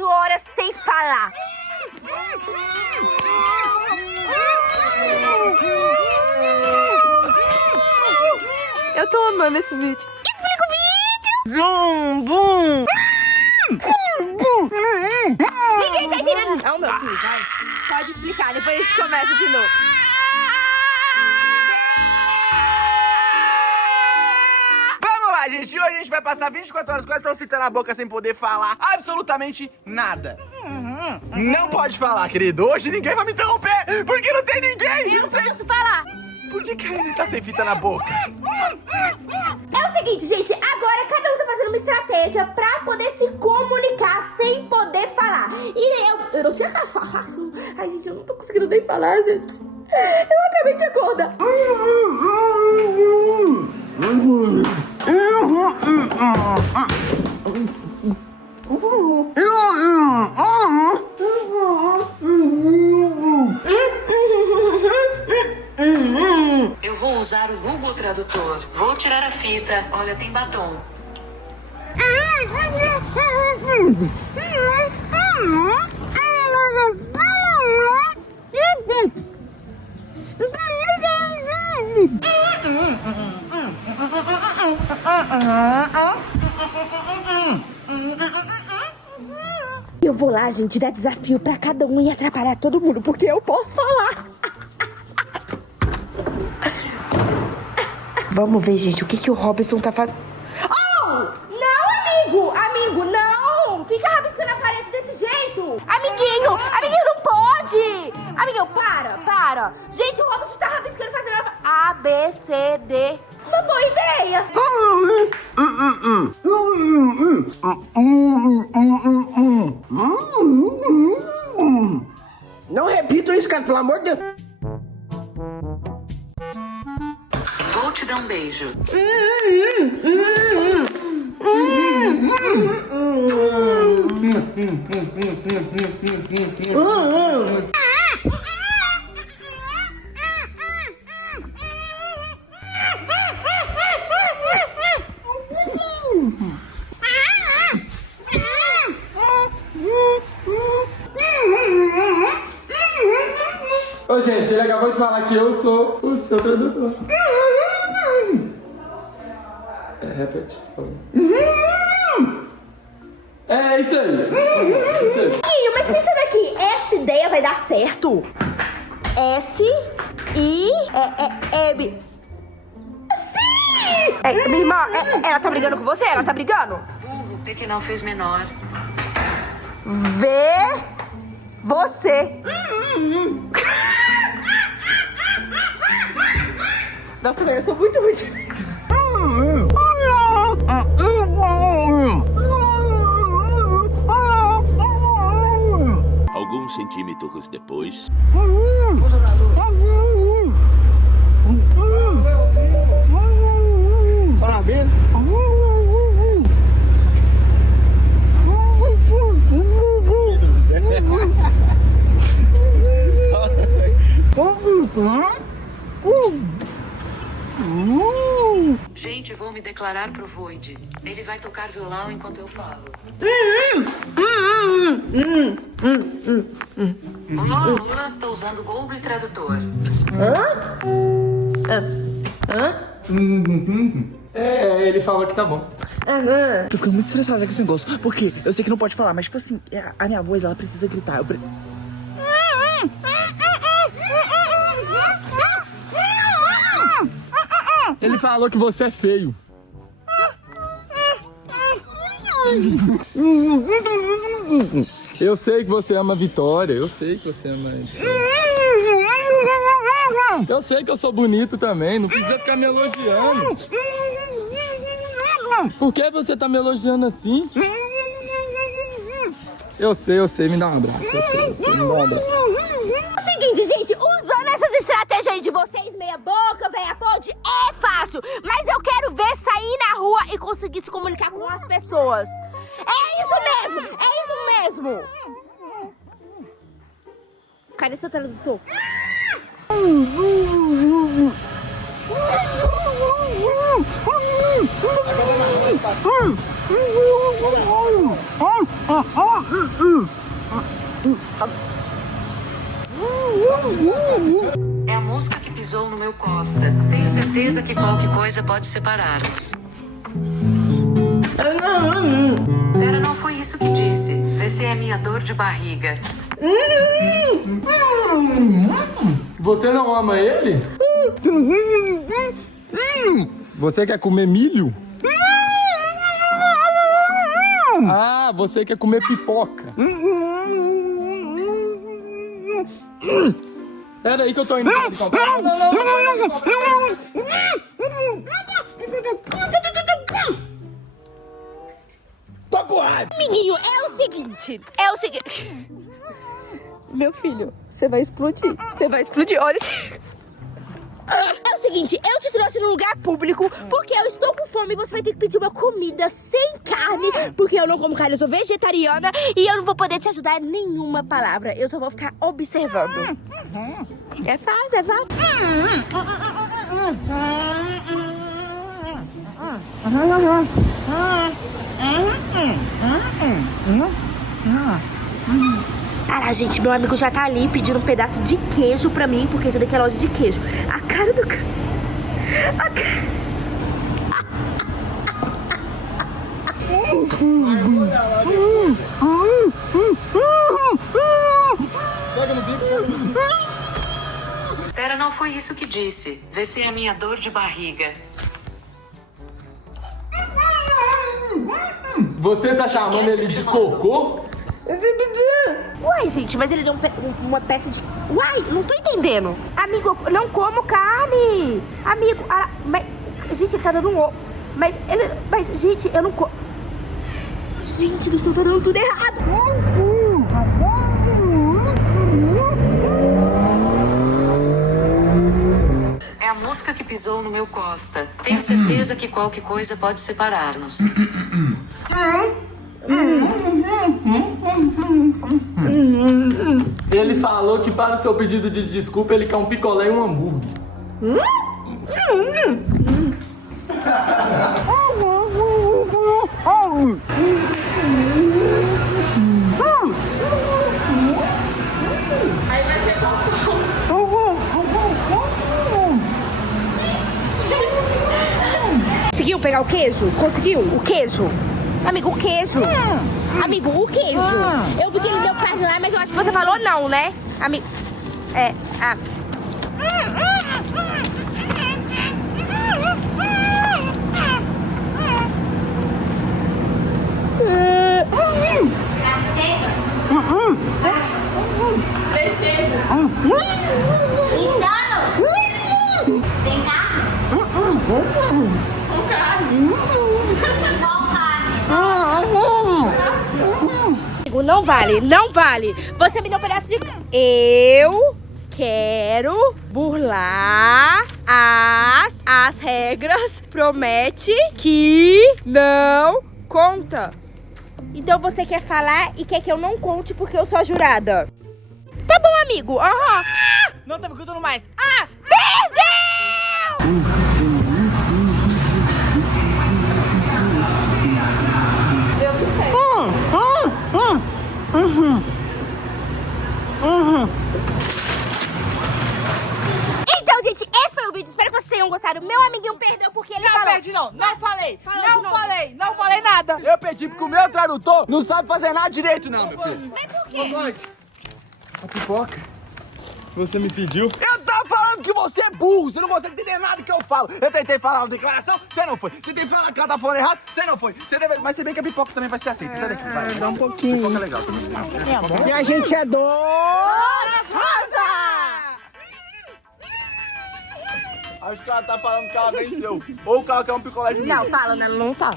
24 horas sem falar. Eu tô amando esse vídeo. Explica o vídeo! Zum, bum! Ninguém tá entendendo. Não, meu filho, vai. Pode explicar, depois a gente começa de novo. Vamos lá, gente. Hoje a gente vai passar 24 horas com essa fita na boca sem poder falar absolutamente nada. Não pode falar, querido. Hoje ninguém vai me interromper, porque não tem ninguém. Eu não posso falar. Por que ele tá sem fita na boca? É o seguinte, gente, agora cada um tá fazendo uma estratégia pra poder se comunicar sem poder falar. E eu não sei falar. Ai, gente, eu não tô conseguindo nem falar, gente. Eu acabei de acordar. Eu vou usar o Google Tradutor. Vou tirar a fita. Olha, tem batom. Eu vou lá, gente, dar desafio pra cada um e atrapalhar todo mundo, porque eu posso falar. Vamos ver, gente, o que o Robson tá fazendo. Oh! Não, amigo! Amigo, não! Fica rabiscando a parede desse jeito! Amiguinho não pode. Amiguinho, para. Gente, o Robson tá rabiscando, fazendo A, B, C, D. Uma boa ideia! Não repita isso, cara, pelo amor de Deus. Vou te dar um beijo. Ô, gente, ele acabou de falar que eu sou o seu tradutor. Repete, por favor. É isso aí. Mas pensa daqui, essa ideia vai dar certo. S-I-M. Sim! Minha irmã, ela tá brigando com você? Ela tá brigando? Burro, pequenal fez menor. Vê você. Nossa, velho, eu sou muito ruim. Alguns centímetros depois... Parabéns. Gente, vou me declarar pro Void. Ele vai tocar violão enquanto eu falo. Olá, tô usando o Google Tradutor. Ele falou que tá bom. Tô ficando muito estressado com esse negócio. Porque eu sei que não pode falar, mas tipo assim, a minha voz, ela precisa gritar. Ele falou que você é feio. Eu sei que você ama a Vitória. Eu sei que você ama. Eu sei que eu sou bonito também. Não precisa ficar me elogiando. Por que você tá me elogiando assim? Eu sei. Me dá um abraço. Eu sei, me dá um abraço. É o seguinte, gente, usando essas estratégias aí de vocês, meia boca, velha pode, é fácil. Mas eu quero ver sair na rua e conseguir se comunicar com as pessoas. É isso mesmo. Cadê seu tradutor? meu Costa. Tenho certeza que qualquer coisa pode separar-nos. Pera, não foi isso que disse. Vê se é minha dor de barriga. Você não ama ele? Você quer comer milho? Ah, você quer comer pipoca. Pera aí que eu tô indo. Tô com raiva. Amiguinho, é o seguinte. Meu filho, você vai explodir. Você vai explodir, olha esse... É o seguinte, eu te trouxe num lugar público porque eu estou com fome e você vai ter que pedir uma comida sem carne, porque eu não como carne, eu sou vegetariana e eu não vou poder te ajudar em nenhuma palavra. Eu só vou ficar observando. É fácil, é fácil. Ah lá, gente, meu amigo já tá ali pedindo um pedaço de queijo pra mim, porque isso daqui é loja de queijo. A cara do cara. Pera, não foi isso que disse. Vê se é a minha dor de barriga. Você tá chamando ele de cocô? Uai, gente, mas ele deu uma peça de... Uai, não tô entendendo. Amigo, eu não como carne. Amigo, mas... Gente, ele tá dando um ovo. Mas, gente, eu não como... Gente do céu, tá dando tudo errado. É a mosca que pisou no meu Costa. Tenho certeza que qualquer coisa pode separar-nos. Ele falou que para o seu pedido de desculpa ele quer um picolé e um hambúrguer. Conseguiu pegar o queijo? Conseguiu? O queijo? Amigo, o queijo. Amigo, o queijo. Eu vi que ele deu carne lá, mas eu acho que você falou não, né? Amigo. Sem carne? Com carne. Qual carne? Não vale, não vale. Você me deu um pedaço de... Eu quero burlar as regras. Promete que não conta. Então você quer falar e quer que eu não conte porque eu sou a jurada. Tá bom, amigo. Aham. Não tá me contando mais. Perdeu! Então, gente, esse foi o vídeo. Espero que vocês tenham gostado. Meu amiguinho perdeu porque ele falou. Não perdi não, não falei. Fala de novo. Não falei nada. Eu pedi porque o meu tradutor não sabe fazer nada direito, não, meu filho. Mas por quê? A pipoca. Você me pediu? Eu tava falando que você é burro, você não consegue entender nada que eu falo. Eu tentei falar uma declaração, você não foi. Tentei falar que ela tá falando errado, você não foi. Você deve... Mas se bem que a pipoca também vai ser aceita. Sai daqui, vai. Dá um pouquinho. Pipoca é legal também. E a gente é dois. Acho que ela tá falando que ela venceu. Ou que ela quer um picolé de milho. Não, fala, né? Não tá.